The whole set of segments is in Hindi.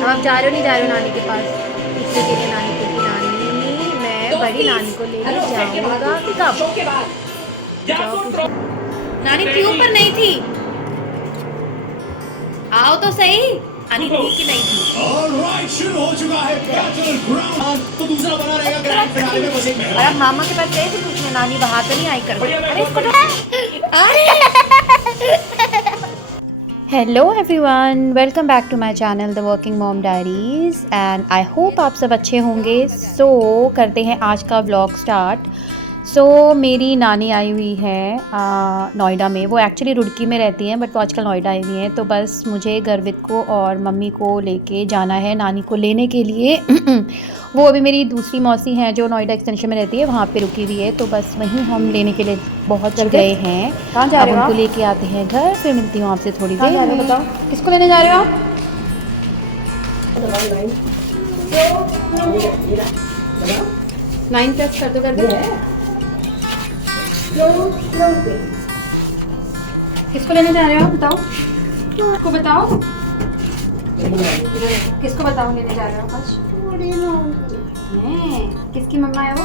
अब आप जा रहे हो नहीं जा रहे हो नानी के पास पूछने के लिए नानी को कि नानी मैं बड़ी नानी को लेने जाऊँगा कब? जाओ पूछो। नानी ट्यूब पर नहीं थी, आओ तो सही। नानी थी कि नहीं थी? ऑलराइट, शुरू हो चुका है बैटल ग्राउंड। तो दूसरा बना रहेगा ग्रैंड फिनाले में बस एक और अब मामा के पास गए थे पूछने, नानी बाहर तो नहीं आई कर। अरे इसको तो hello everyone, welcome back to my channel the working mom diaries and I hope आप सब अच्छे होंगे। सो करते हैं आज का व्लॉग स्टार्ट। मेरी नानी आई हुई है नोएडा में। वो एक्चुअली रुड़की में रहती हैं बट वो आजकल नोएडा आई हुई हैं। तो बस मुझे गर्वित को और मम्मी को लेके जाना है नानी को लेने के लिए। वो अभी मेरी दूसरी मौसी हैं जो नोएडा एक्सटेंशन में रहती है, वहाँ पे रुकी हुई है। तो बस वहीं हम लेने के लिए पहुँच गए हैं। कहाँ जा रहे हो? उनको लेके आते हैं घर, फिर मिलती हूँ आपसे थोड़ी कहाँ जा रहे देर हो में। बताओ, किसको लेने जा रहे हो आप? 9 प्लस कर दो कर दो। किसको लेने जा रहे हो बताओ, किसको बताओ, किसको बताओ लेने जा रहे हो? बस किसकी मम्मा है वो?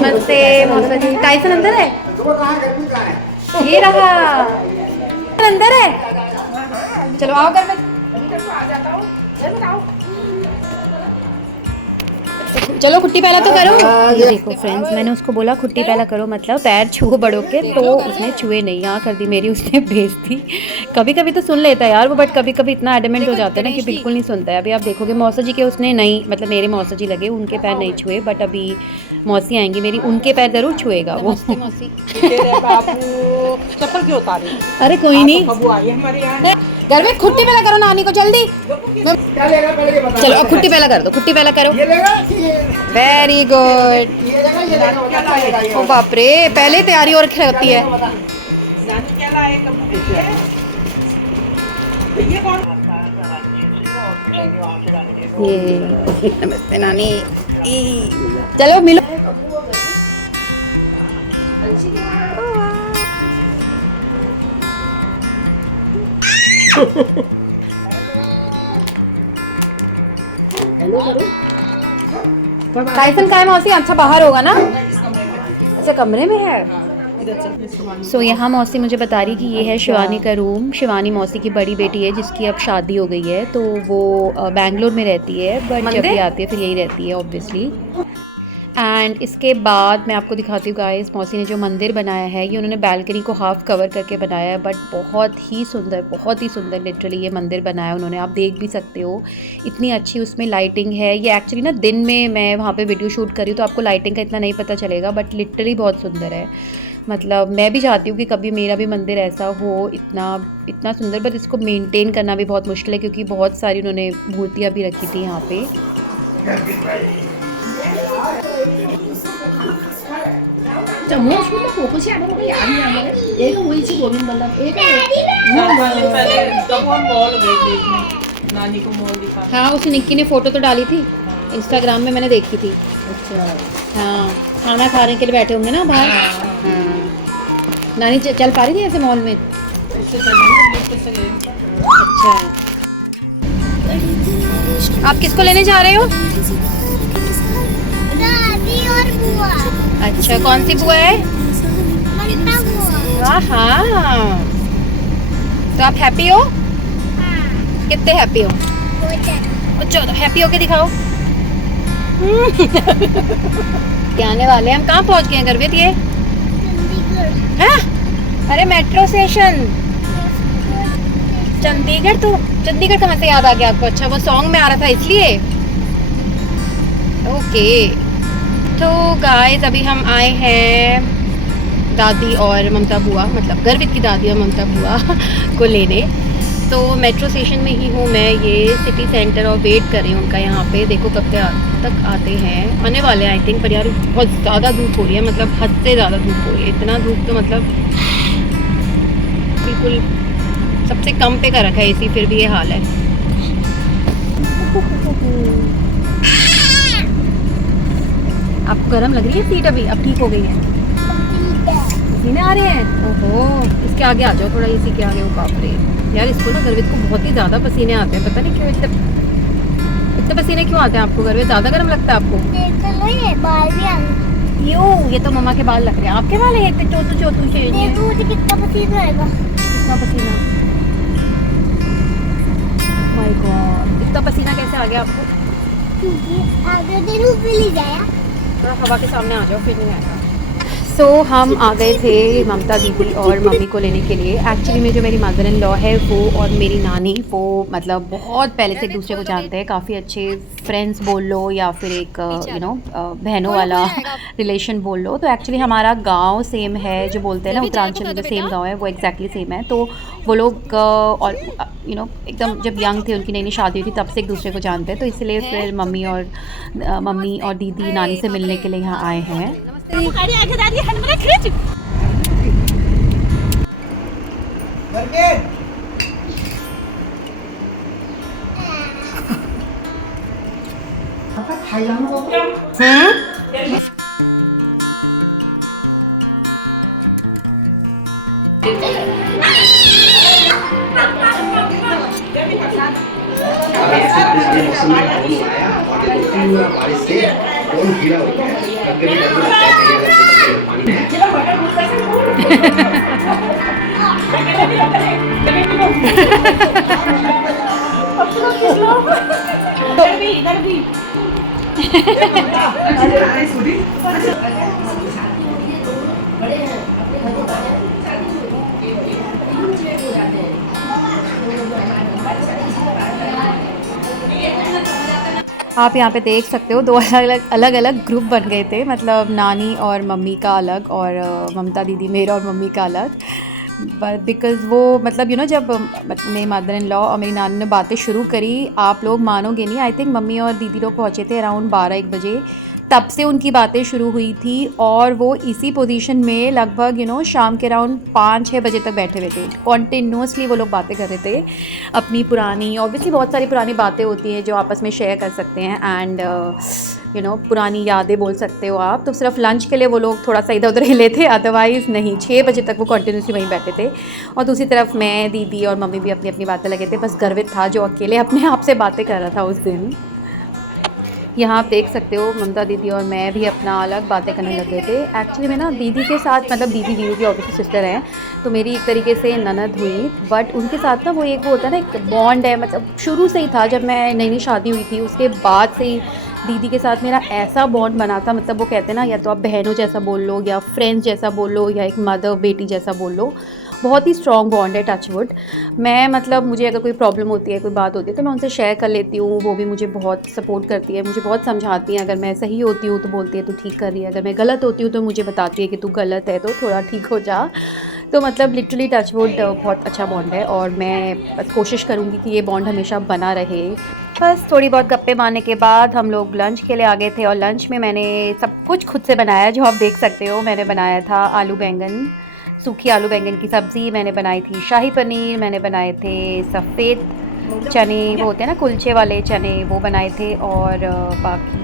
नमस्ते मौसा जी। टाइसन अंदर है? ये रहा अंदर है। चलो आओ घर में। चलो खुट्टी पहला तो करो। ये देखो फ्रेंड्स, मैंने उसको बोला खुट्टी पहला करो, मतलब पैर छुओ बड़ों के, तो उसने छुए नहीं। यहाँ कर दी मेरी उसने बेइज्जती। कभी कभी तो सुन लेता है यार वो, बट कभी कभी इतना एडमेंट हो जाता है ना कि बिल्कुल नहीं सुनता है। अभी आप देखोगे मौसा जी के उसने नहीं, मतलब मेरे मौसा जी लगे उनके पैर नहीं छुए, बट अभी मौसी आएंगी मेरी, उनके पैर जरूर छुएगा वो। चप्पल क्यों उतारी? अरे कोई नहीं, हमारे यहाँ घर में खुट्टी पहला करो नानी को जल्दी। चलो अब खुट्टी पहला कर दो, खुट्टी पहला करो। Very good. ओ बाप रे, पहले तैयारी और रहती है। ये नमस्ते नानी। चलो मिलो। टाइसन का है मौसी? अच्छा बाहर होगा ना? अच्छा कमरे में है। यहाँ मौसी मुझे बता रही कि ये है शिवानी का रूम। शिवानी मौसी की बड़ी बेटी है जिसकी अब शादी हो गई है, तो वो बेंगलोर में रहती है, बट जब भी आती है फिर यही रहती है ऑब्वियसली। एंड इसके बाद मैं आपको दिखाती हूँ गाइस, मौसी ने जो मंदिर बनाया है, ये उन्होंने बालकनी को हाफ कवर करके बनाया है, बट बहुत ही सुंदर लिटरली ये मंदिर बनाया उन्होंने। आप देख भी सकते हो इतनी अच्छी उसमें लाइटिंग है। ये एक्चुअली ना दिन में मैं वहाँ पे वीडियो शूट करी हूँ तो आपको लाइटिंग का इतना नहीं पता चलेगा, बट लिटरली बहुत सुंदर है। मतलब मैं भी चाहती हूँ कि कभी मेरा भी मंदिर ऐसा हो, इतना सुंदर, बट इसको मेंटेन करना भी बहुत मुश्किल है क्योंकि बहुत सारी उन्होंने मूर्तियाँ भी रखी थी यहाँ पे। नानी को मॉल दिखा। हाँ, उसी निक्की ने फोटो तो डाली थी इंस्टाग्राम में, मैंने देखी थी। अच्छा हाँ, खाना खाने के लिए बैठे होंगे ना बाहर। हाँ, नानी चल पा रही थी ऐसे मॉल में? अच्छा, आप किसको लेने जा रहे हो? दादी और बुआ। अच्छा, कौन सी बुआ है? ममता बुआ। हाँ, तो आप हैप्पी हो? हाँ। कितने हैप्पी हो? चलो हैप्पी होके दिखाओ। आने वाले हैं हम। कहाँ पहुँच गए हैं गर्वित? ये चंडीगढ़। हैं? अरे मेट्रो स्टेशन चंडीगढ़। तो चंडीगढ़ कहाँ से याद आ गया आपको? अच्छा, वो सॉन्ग में आ रहा था इसलिए। ओके, तो गाइस अभी हम आए हैं दादी और ममता बुआ, मतलब गर्वित की दादी और ममता बुआ को लेने। तो मेट्रो स्टेशन में ही हूँ मैं, ये सिटी सेंटर, और वेट कर रही हूँ उनका यहाँ पे। देखो कब तक आते हैं, आने वाले हैं आई थिंक। पर यार बहुत ज़्यादा धूप हो रही है, मतलब हद से ज़्यादा धूप हो रही है। इतना धूप तो मतलब बिल्कुल सबसे कम पे कर रखा है एसी, फिर भी ये हाल है। आपको गर्म लग रही है सीट अभी? अब ठीक हो गई है? पसीने आ रहे हैं? ओहो, इसके आगे आ जाओ थोड़ा, इसी के आगे। वो बाप रे यार, इसको ना गर्वित को बहुत ही ज़्यादा पसीने आते हैं, पता नहीं क्यों इतने पसीने क्यों आते हैं आपको? गर्वित ज़्यादा गर्म लगता है आपको? ये बाल भी आ गए। यो, ये तो मम्मा के बाल लग रहे हैं। आपके बाल है? एक चोतू से देखो मुझे कितना पसीना आएगा। इतना पसीना, माय गॉड, इतना पसीना कैसे आ गया आपको? क्योंकि आगे दिन ऊपर जाया। थोड़ा हवा के सामने आ जाओ, फिर नहीं आएगा। सो हम आ गए थे ममता दीदी और मम्मी को लेने के लिए। एक्चुअली में जो मेरी मदर इन लॉ है वो और मेरी नानी वो मतलब बहुत पहले से एक दूसरे को जानते हैं, काफ़ी अच्छे फ्रेंड्स बोल लो या फिर एक बहनों वाला रिलेशन बोल लो। तो एक्चुअली हमारा गांव सेम है, जो बोलते हैं ना उत्तरांचल में जो सेम गांव है वो एग्जैक्टली सेम है। तो वो लोग और एकदम जब यंग थे, उनकी नई नई शादी हुई थी, तब से एक दूसरे को जानते हैं। तो इसलिए फिर मम्मी और दीदी नानी से मिलने के लिए यहाँ आए हैं। मौसम में पूरा बारिश से ड्रोन गीला हो गया है। कभी डर लगता है कहीं अगर पानी आप यहाँ पे देख सकते हो, दो अलग अलग ग्रुप बन गए थे। मतलब नानी और मम्मी का अलग और ममता दीदी मेरा और मम्मी का अलग। बट बिकॉज़ वो मतलब जब मेरी मदर इन लॉ और मेरी नानी ने बातें शुरू करी, आप लोग मानोगे नहीं, आई थिंक मम्मी और दीदी लोग पहुँचे थे अराउंड 12-1 बजे, तब से उनकी बातें शुरू हुई थी। और वो इसी पोजीशन में लगभग शाम के अराउंड 5-6 बजे तक बैठे हुए थे। कॉन्टिन्यूसली वो लोग बातें कर रहे थे अपनी पुरानी, ऑब्वियसली बहुत सारी पुरानी बातें होती हैं जो आपस में शेयर कर सकते हैं एंड पुरानी यादें बोल सकते हो आप। तो सिर्फ लंच के लिए वो लोग थोड़ा सा इधर उधर हिले थे, अदरवाइज़ नहीं। 6 बजे तक वो कॉन्टिन्यूसली वहीं बैठे थे। और दूसरी तरफ मैं, दीदी और मम्मी भी अपनी अपनी बातें लगे थे। बस गर्वित था जो अकेले अपने आप से बातें कर रहा था उस दिन। यहाँ आप देख सकते हो ममता दीदी और मैं भी अपना अलग बातें करने लग गए थे। एक्चुअली मैं ना दीदी के साथ, मतलब दीदी की ऑब्वियसली सिस्टर है, तो मेरी एक तरीके से ननद हुई। बट उनके साथ ना वो होता है ना, एक बॉन्ड है, मतलब शुरू से ही था। जब मैं नई शादी हुई थी उसके बाद से ही दीदी के साथ मेरा ऐसा बॉन्ड बना था। मतलब वो कहते हैं ना, या तो आप बहनों जैसा बोल लो या फ्रेंड्स जैसा बोल लो या एक मदर बेटी जैसा बोल लो। बहुत ही स्ट्रॉन्ग बॉन्ड है, टचवुड। मैं मतलब मुझे अगर कोई प्रॉब्लम होती है, कोई बात होती है, तो मैं उनसे शेयर कर लेती हूँ। वो भी मुझे बहुत सपोर्ट करती है, मुझे बहुत समझाती है। अगर मैं सही होती हूँ तो बोलती है तू ठीक कर रही है, अगर मैं गलत होती हूँ तो मुझे बताती है कि तू गलत है, तो थोड़ा ठीक हो जा। तो मतलब लिटरली टचवुड बहुत अच्छा बॉन्ड है और मैं बस कोशिश करूँगी कि ये बॉन्ड हमेशा बना रहे। बस थोड़ी बहुत गप्पे मारने के बाद हम लोग लंच के लिए आ गए थे और लंच में मैंने सब कुछ खुद से बनाया, जो आप देख सकते हो। मैंने बनाया था आलू बैंगन, सूखी आलू बैंगन की सब्ज़ी, मैंने बनाई थी शाही पनीर, मैंने बनाए थे सफ़ेद चने, वो होते हैं ना कुलचे वाले चने, वो बनाए थे। और बाकी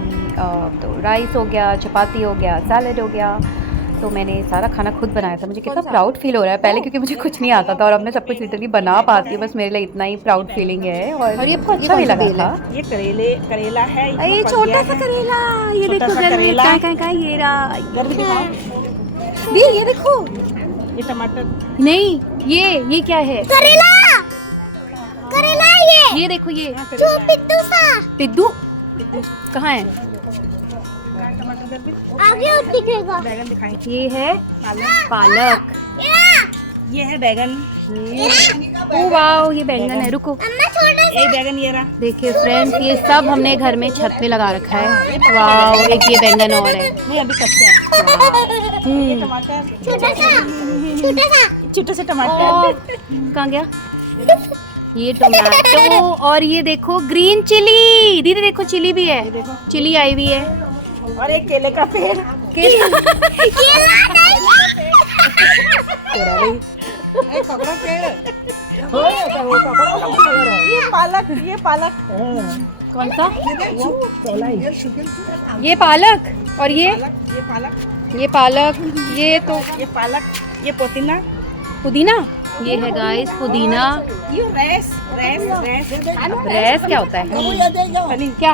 तो राइस हो गया, चपाती हो गया, सैलड हो गया। तो मैंने सारा खाना खुद बनाया था। मुझे कितना प्राउड फील हो रहा है पहले, क्योंकि मुझे कुछ नहीं आता था और अब मैं सब कुछ लिटरली बना पाती हूँ। बस मेरे लिए इतना ही प्राउड फीलिंग है। और ये बहुत अच्छा भी लगा था। ये करेला है, ये छोटा सा करेला, ये देखो गर्मी कहाँ ये रहा, ये देखो। ये टमाटर नहीं, ये क्या है? करेला ये देखो, ये जो पिद्दू सा पिद्दू कहाँ है? आगे और दिखेगा। बैगन दिखाएंगे। ये है पालक, ये है बैगन। ओ वाओ, ये बैंगन है। रुको, अम्मा छोटा ये बैगन ये रहा। देखिए फ्रेंड्स, ये सब हमने घर में छत पे लगा रखा है। वाओ, एक ये बैंगन और है। नहीं अभी कच्चा है। ये टमाटर छोटा सा टमाटर। कहाँ गया? ये टमाटो और ये देखो ग्रीन चिली। दीदी देखो, चिली भी है, चिली आई हुई है। और एक केले का पेड़। ये पालक, ये पालक। और ये पालक, ये तो ये पालक, ये पुदीना, पुदीना। ये है गाइस पुदीना। ये रेस। अब रेस क्या होता है? क्या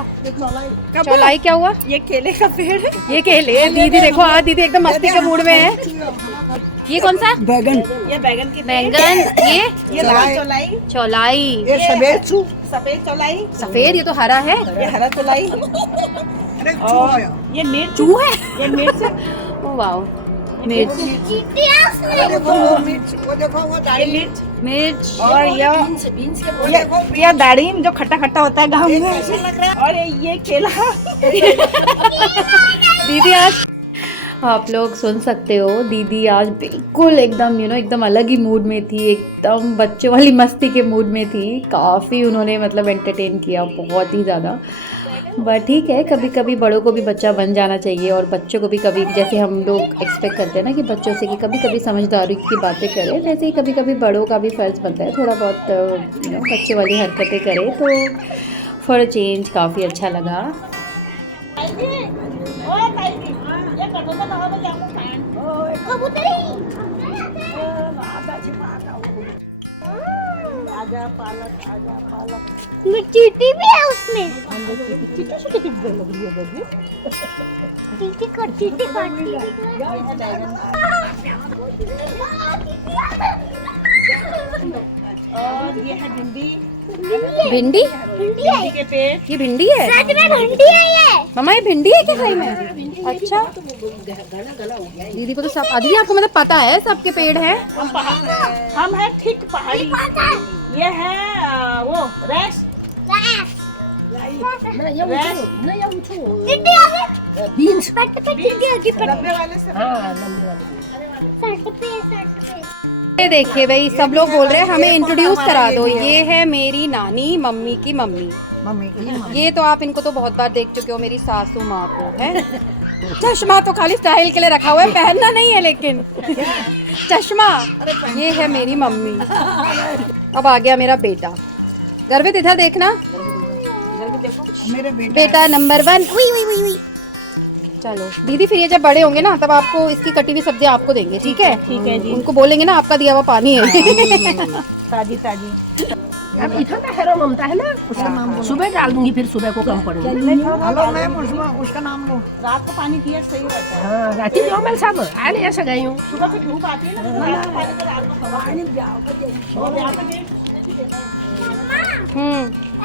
चौलाई क्या हुआ? ये केले का पेड़ है। ये केले। दीदी देखो, आज दीदी एकदम मस्ती के मूड में है। ये कौन सा? बैगन। ये बैगन के बैंगन। ये लाल चौलाई, चौलाई। ये सफेद चौलाई, सफेद, ये तो हरा है। ये हरा चौलाई, और ये मिर्च। चू है। ये मिर्च। ओ वाओ, मिर्च। मिर्च। और ये दाढ़ीम जो खट्टा खट्टा होता है गाँव में। और ये केला। दीदी आज आप लोग सुन सकते हो, दीदी आज बिल्कुल एकदम एकदम अलग ही मूड में थी, एकदम बच्चों वाली मस्ती के मूड में थी। काफ़ी उन्होंने मतलब एंटरटेन किया, बहुत ही ज़्यादा। बट ठीक है, कभी कभी बड़ों को भी बच्चा बन जाना चाहिए, और बच्चों को भी कभी, जैसे हम लोग एक्सपेक्ट करते हैं ना कि बच्चों से कि कभी कभी समझदारी की बातें करें, वैसे ही कभी कभी बड़ों का भी फ़र्ज़ बनता है थोड़ा बहुत बच्चे वाली हरकतें करें। तो फॉर अ चेंज काफ़ी अच्छा लगा। आजा पालक। चीटी भी है उसमें। चीटी काट। और ये है भिंडी। भिंडी के पेड़। ये भिंडी है? सच में भिंडी है ये। मम्मा ये भिंडी है क्या सही में? अच्छा, दीदी को तो सब आदि आपको मतलब पता है सबके पेड़ है। हम है ठीक पहाड़ी। ये है वो रेस। बीन्स। लंबे वाले से। ये देखिए भाई, सब लोग बोल रहे हैं हमें इंट्रोड्यूस करा दो। ये है मेरी नानी, मम्मी की मम्मी। ये तो आप इनको तो बहुत बार देख चुके हो, मेरी सासू माँ को है। चश्मा तो खाली स्टाइल के लिए रखा हुआ है, पहनना नहीं है लेकिन चश्मा। ये है मेरी मम्मी। अब आ गया मेरा बेटा। गर्वित इधर देखना, मेरे बेटा नंबर 1। चलो दीदी, फिर ये जब बड़े होंगे ना तब आपको इसकी कटी हुई सब्जी आपको देंगे, ठीक है? ठीक है जी। उनको बोलेंगे ना आपका दिया हुआ पानी है। ताजी। अब इतना हेरो ममता है ना, उसका नाम सुबह डाल दूंगी, फिर सुबह को कम पड़ेगी। हेलो मैम, उसका नाम लो। रात को पानी पिया सही रहता है। हाँ, राती जो मैं सब आने ऐसा गई हूँ। सुबह से धूप आती है ना, रात को पानी तो रात को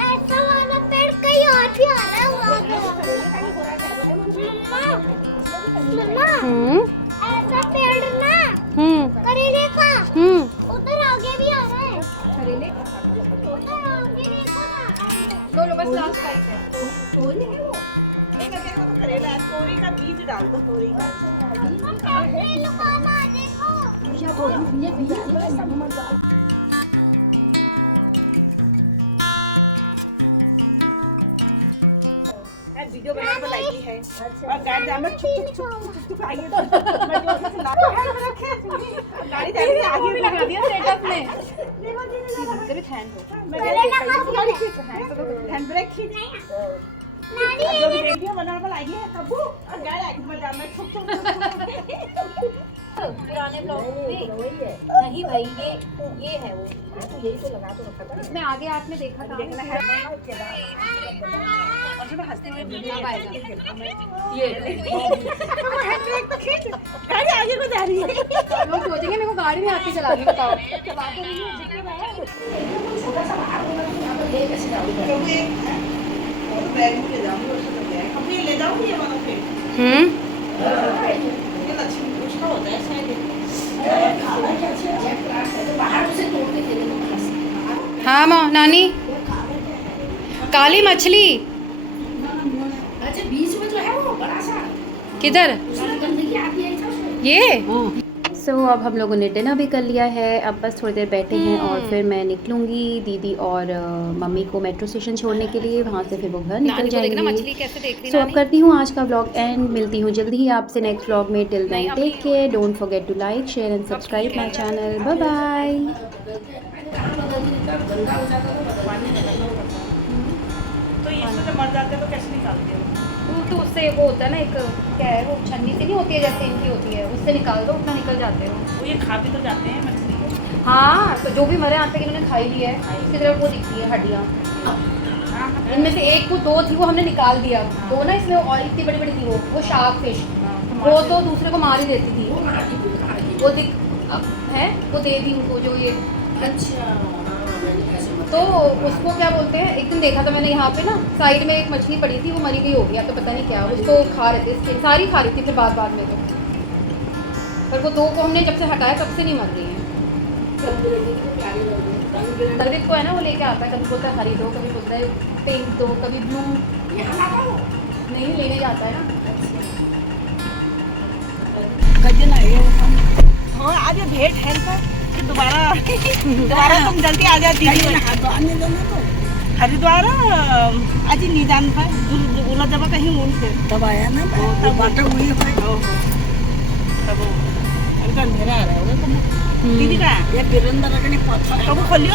ऐसा वाला पेड़ कहीं और भी आ रहा है वहाँ पे। मम्मा, ऐसा पेड़ ना करेले का उधर आगे भी आ रहा है। करेले उधर आगे देखो ना। बोलो बस लास्ट टाइम है। नहीं मैं वो तो करेला है, तोरी का बीज डाल दो। तोरी का वीडियो बनाने को लगी है। और गाड़ी जामे छुक आइए तो मैं जो से ला गाड़ी जा रही है आगे भी लगा दिया स्टेटस में। देखो मैं हैंड ब्रेक खींच। जो भी वीडियो बनाने को लगी है कबू, और गाड़ी आगे में जामे छुक। पुराने ब्लॉग में नहीं भाई, ये है वो, तो यही तो लगा तो रखा था इसमें। आगे आपने देखा था, देखना है और जब हंसते हुए वीडियो आएगा ये हैंड तो खींच, गाड़ी आगे को जा रही है। तो लोग सोचेंगे मेरे को गाड़ी में आके चला रही, बताओ। ले जाऊंगी ये वाला फिर। ये लक्ष्मी उसका होता है शायद। हाँ माँ, नानी काली मछली। अच्छा, बीच में जो है वो बड़ा सा किधर? गंदगी आती है उसमें। ये सो अब हम लोगों ने डिनर भी कर लिया है। अब बस थोड़ी देर बैठे हैं और फिर मैं निकलूँगी दीदी और मम्मी को मेट्रो स्टेशन छोड़ने के लिए। वहाँ से फिर वो घर निकल जाएंगे। सो अब करती हूँ आज का व्लॉग एंड, मिलती हूँ जल्दी ही आपसे नेक्स्ट व्लॉग में। Till then take care, don't forget to like, share and subscribe my channel. Bye bye. तो ये इसमें जब मर जाते हैं तो कैसे निकालते हो? तो उससे वो होता है ना, एक क्या है वो छन्नी से नहीं होती है जैसे इनकी होती है, उससे निकाल दो, अपना निकल जाते हो। वो ये खा भी तो जाते हैं मछली को। हाँ, तो जो भी मरे आज तक इन्होंने खाई ली है, उसकी तरफ वो दिखती है हड्डियाँ। इनमें से एक को दो थी, वो हमने निकाल दिया। दो ना इसमें और इतनी बड़ी बड़ी थी वो शार्क फिश, वो तो दूसरे को मार ही देती थी। वो दिख है, वो दे दी उनको जो ये। अच्छा तो उसको क्या बोलते हैं, एक दिन देखा था मैंने यहाँ पे ना साइड में एक मछली पड़ी थी, वो मरी गई होगी या तो पता नहीं क्या, उसको खा रहे थे, स्किन सारी खा रही थी फिर बाद में तो। पर वो दो को हमने जब से हटाया तब से नहीं मर रही हैं। सर्विस को है ना, वो लेके आता है, कभी बोलता है हरी दो, कभी बोलता है पिंक दो, कभी ब्लू। नहीं लेने जाता है ना। हाँ आज ये भेंट है इनका, फिर दोबारा तुम जल्दी आ जाती है। हरिद्वार आज नहीं जान पाए, बोला जब कहीं मून से तब आया ना तब बाटा हुई है तब अंदर अंधेरा आ रहा है दीदी का ये वीरेंद्र का नहीं पता कब खोलियो।